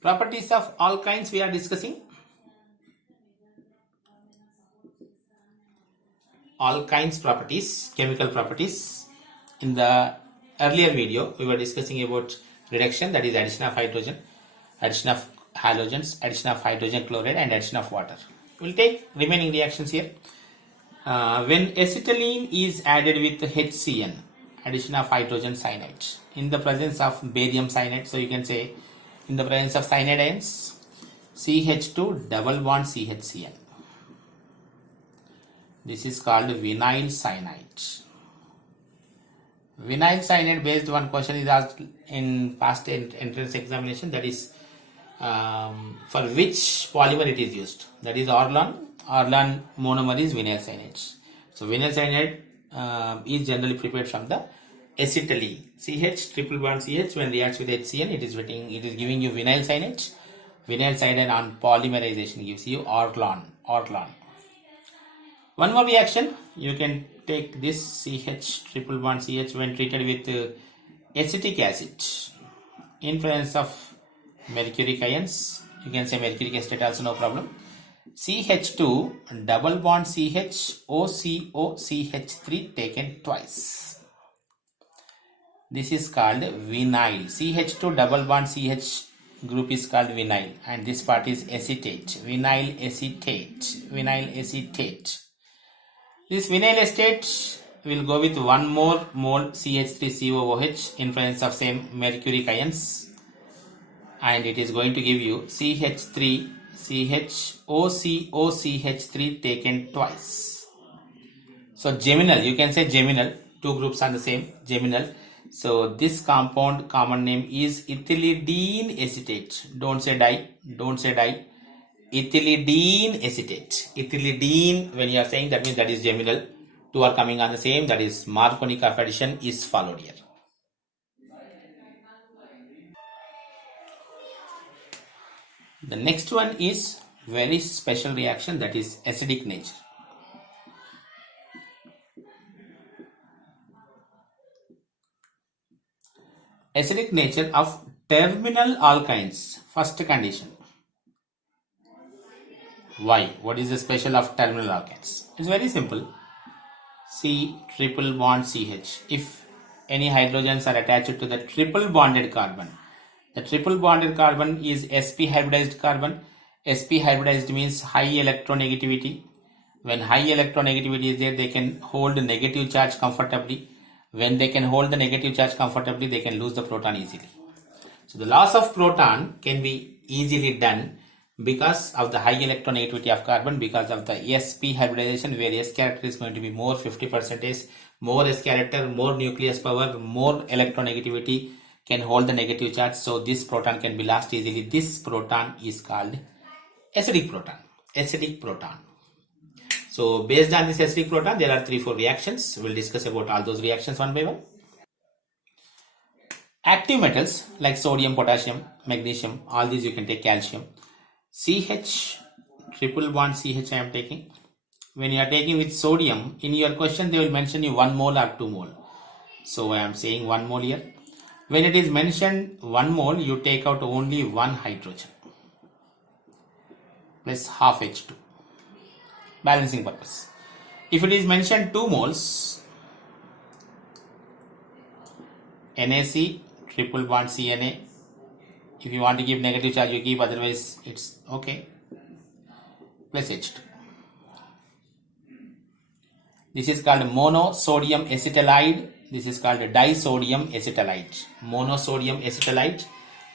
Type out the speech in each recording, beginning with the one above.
Properties of alkynes we are discussing. Alkynes properties, chemical properties. In the earlier video, we were discussing about reduction, that is addition of hydrogen, addition of halogens, addition of hydrogen chloride and addition of water. We'll take remaining reactions here. When acetylene is added with HCN, addition of hydrogen cyanide, in the presence of barium cyanide, so you can say in the presence of cyanide ions, CH2 double bond CHCN. This is called vinyl cyanide. Vinyl cyanide based one question is asked in past entrance examination, that is for which polymer it is used, that is Orlan. Orlan monomer is vinyl cyanide. So vinyl cyanide is generally prepared from the acetylene. CH triple bond CH when reacts with HCN, it is giving you vinyl cyanide. Vinyl cyanide on polymerization gives you Orlan. One more reaction, you can take this CH triple bond CH when treated with acetic acid in presence of mercuric ions. You can say mercuric acetate also, no problem. CH2 double bond CH OCO CH3 taken twice. This is called vinyl. CH2 double bond CH group is called vinyl and this part is acetate. Vinyl acetate. This vinyl acetate will go with one more mole CH3COOH in presence of same mercuric ions and it is going to give you CH3 CHOCOCH3 taken twice. So geminal, you can say geminal, two groups are the same, geminal. So this compound common name is ethylidene acetate. Don't say di. Ethylidene acetate. Ethylidene, when you are saying, that means that is geminal. Two are coming on the same, that is Marconi of addition is followed here. The next one is very special reaction, that is acidic nature. Acidic nature of terminal alkynes. First condition. Why? What is the special of terminal alkynes? It's very simple. C triple bond CH. If any hydrogens are attached to the triple bonded carbon, the triple bonded carbon is sp hybridized carbon. Sp hybridized means high electronegativity. When high electronegativity is there, they can hold negative charge comfortably. When they can hold the negative charge comfortably, they can lose the proton easily. So the loss of proton can be easily done because of the high electronegativity of carbon, because of the sp hybridization, where s character is going to be more 50%, more s character, more nucleus power, more electronegativity can hold the negative charge, so this proton can be lost easily. This proton is called acidic proton. So based on this acidic proton, there are 3-4 reactions. We'll discuss about all those reactions one by one. Active metals like sodium, potassium, magnesium, all these you can take. Calcium. CH triple bond CH I am taking. When you are taking with sodium, in your question they will mention you 1 mole or 2 mole. So I am saying 1 mole here. When it is mentioned 1 mole, you take out only 1 hydrogen plus half H2. Balancing purpose. If it is mentioned 2 moles, NaC triple bond CNA. If you want to give negative charge, you give, otherwise it's okay. Plus H2. This is called monosodium acetylide. This is called disodium acetylide. Monosodium acetylide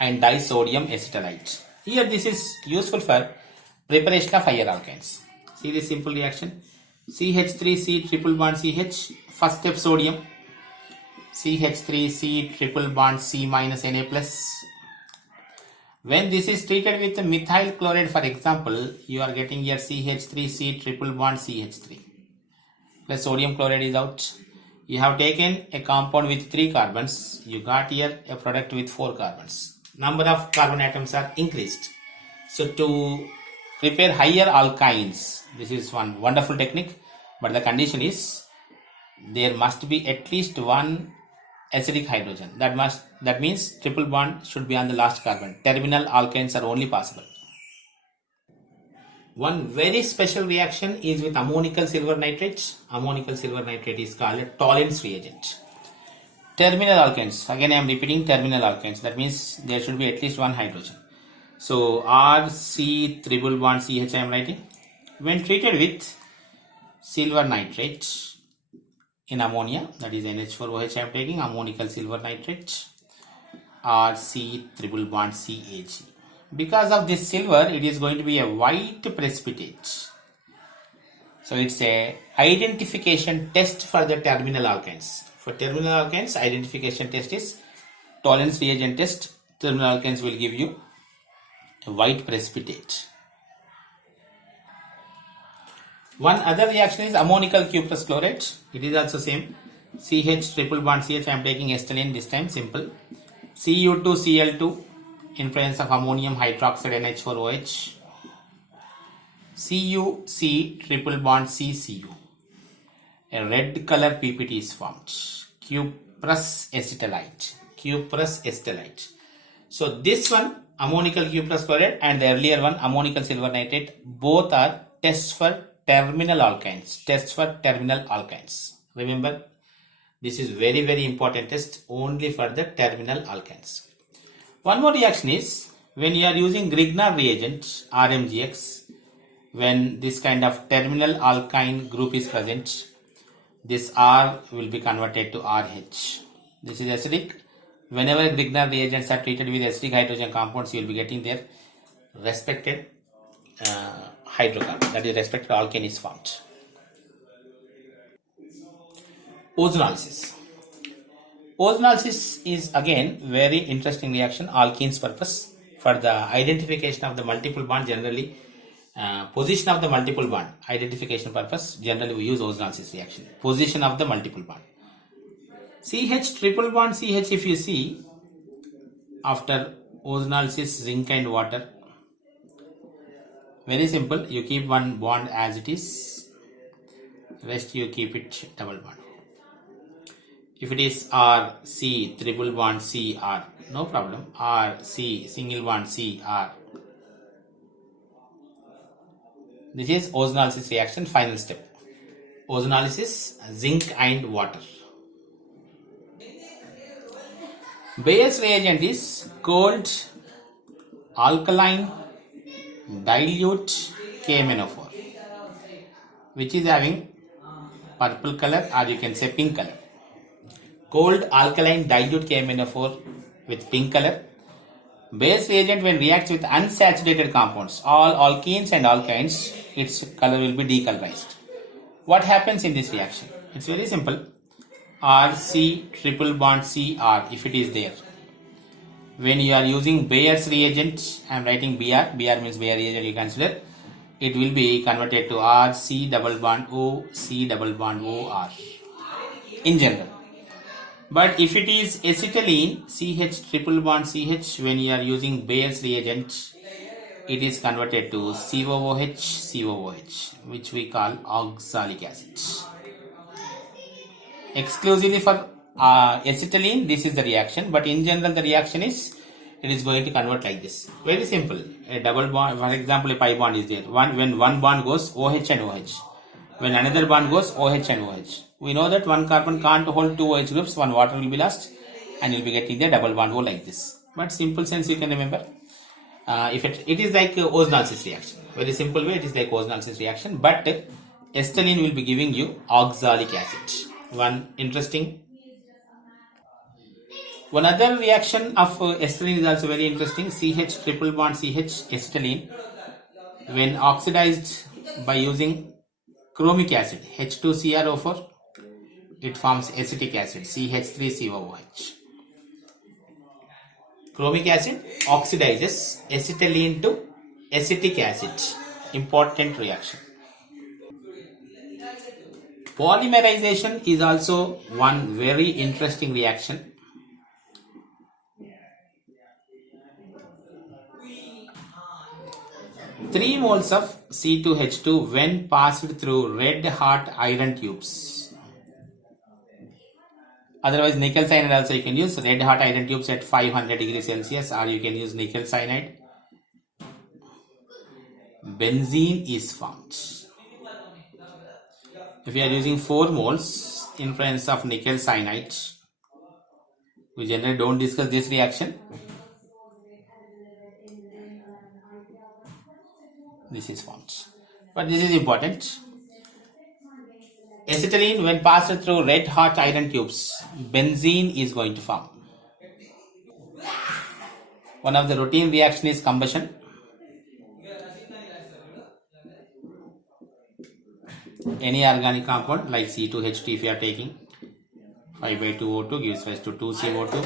and disodium acetylide. Here this is useful for preparation of higher alkynes. See this simple reaction. CH3C triple bond CH. First step sodium. CH3C triple bond C minus Na plus. When this is treated with methyl chloride, for example, you are getting here CH3C triple bond CH3 plus sodium chloride is out. You have taken a compound with 3 carbons. You got here a product with 4 carbons. Number of carbon atoms are increased. So to prepare higher alkynes, this is one wonderful technique, but the condition is there must be at least one acidic hydrogen. That means triple bond should be on the last carbon. Terminal alkanes are only possible. One very special reaction is with ammonical silver nitrate. Ammonical silver nitrate is called a Tollens reagent. Terminal alkanes. Again, I am repeating terminal alkanes. That means there should be at least one hydrogen. So RC triple bond CH I am writing. When treated with silver nitrate in ammonia, that is NH4OH I am taking, ammonical silver nitrate, RC triple bond CAG. Because of this silver, it is going to be a white precipitate. So it's a identification test for the terminal alkanes. For terminal alkanes, identification test is Tollens reagent test. Terminal alkanes will give you a white precipitate. One other reaction is ammonical cuprous chlorate. It is also same. CH triple bond CH. I am taking acetylene this time. Simple. Cu2Cl2 in presence of ammonium hydroxide NH4OH. CuC triple bond CCU. A red color PPT is formed. Cuprous acetylite. Cuprous acetylite. So this one, ammonical cuprous chlorate, and the earlier one, ammonical silver nitrate, both are tests for terminal alkynes. Tests for terminal alkynes. Remember, this is very, very important test only for the terminal alkynes. One more reaction is when you are using Grignard reagent RMGX, when this kind of terminal alkyne group is present, this R will be converted to RH. This is acidic. Whenever Grignard reagents are treated with acidic hydrogen compounds, you will be getting their respected hydrocarbon, that is respected alkane is formed. Ozonolysis. Ozonolysis is again very interesting reaction, alkenes purpose. For the identification of the multiple bond, generally position of the multiple bond identification purpose, generally we use ozonolysis reaction. Position of the multiple bond. CH triple bond CH, if you see, after ozonolysis zinc and water, very simple, you keep one bond as it is, rest you keep it double bond. If it is RC triple bond CR, no problem. RC single bond CR. This is ozonolysis reaction, final step. Ozonolysis, zinc and water. Bayer's reagent is cold alkaline dilute KMNO4, which is having purple color or you can say pink color. Cold alkaline dilute KMNO4 with pink color. Bayer's reagent, when reacts with unsaturated compounds, all alkenes and alkynes, its color will be decolorized. What happens in this reaction? It's very simple. RC triple bond CR, if it is there. When you are using Bayer's reagent, I am writing BR. BR means Bayer reagent, you consider. It will be converted to RC double bond O, C double bond OR in general. But if it is acetylene, CH triple bond CH, when you are using Bayer's reagent, it is converted to COOH, COOH, which we call oxalic acid. Exclusively for acetylene, this is the reaction, but in general the reaction is, it is going to convert like this. Very simple. A double bond, for example, a pi bond is there. When one bond goes, OH and OH. When another bond goes, OH and OH. We know that one carbon can't hold two OH groups, one water will be lost, and you'll be getting the double bond O like this. But simple sense you can remember. If it is like ozonolysis reaction. Very simple way, it is like ozonolysis reaction, but acetylene will be giving you oxalic acid. One other reaction of acetylene is also very interesting. CH triple bond CH acetylene, when oxidized by using chromic acid H2CrO4, it forms acetic acid CH3COOH. Chromic acid oxidizes acetylene to acetic acid. Important reaction. Polymerization is also one very interesting reaction. Three moles of C2H2 when passed through red hot iron tubes Otherwise, nickel cyanide also you can use red hot iron tubes at 500 degrees Celsius, or you can use nickel cyanide. Benzene is formed. If you are using 4 moles in presence of nickel cyanide, we generally don't discuss this reaction. This is formed. But this is important. Acetylene, when passed through red hot iron tubes, benzene is going to form. One of the routine reaction is combustion. Any organic compound like C2H2, if you are taking 5/2O2 gives rise to 2CO2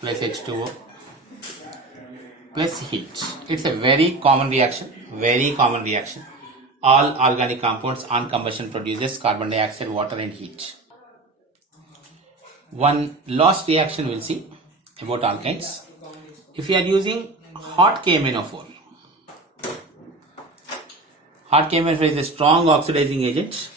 plus H2O plus heat. It's a very common reaction. Very common reaction. All organic compounds on combustion produces carbon dioxide, water and heat. One last reaction we'll see about alkynes. If you are using hot KMnO4, hot KMnO4 is a strong oxidizing agent.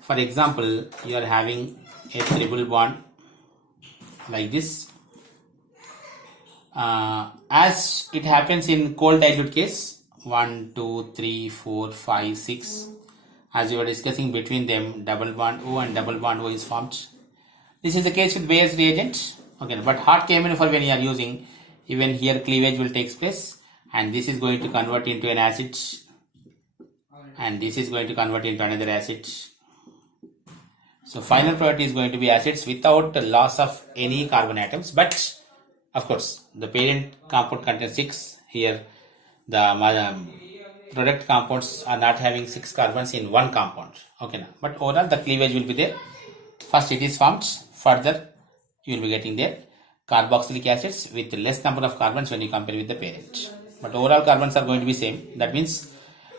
For example, you are having a triple bond like this. As it happens in cold dilute case, 1, 2, 3, 4, 5, 6. As we were discussing, between them double bond O and double bond O is formed. This is the case with Bayer's reagent. Okay, but hot KMnO4 when you are using, even here cleavage will take place, and this is going to convert into an acid, and this is going to convert into another acid. So final product is going to be acids without the loss of any carbon atoms. But of course, the parent compound contains 6. Here the product compounds are not having 6 carbons in one compound. Okay, now, but overall the cleavage will be there. First it is formed, further you will be getting there carboxylic acids with less number of carbons when you compare with the parent. But overall carbons are going to be same. That means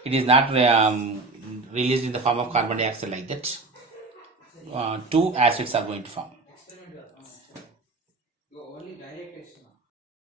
it is not released in the form of carbon dioxide like that. 2 acids are going to form.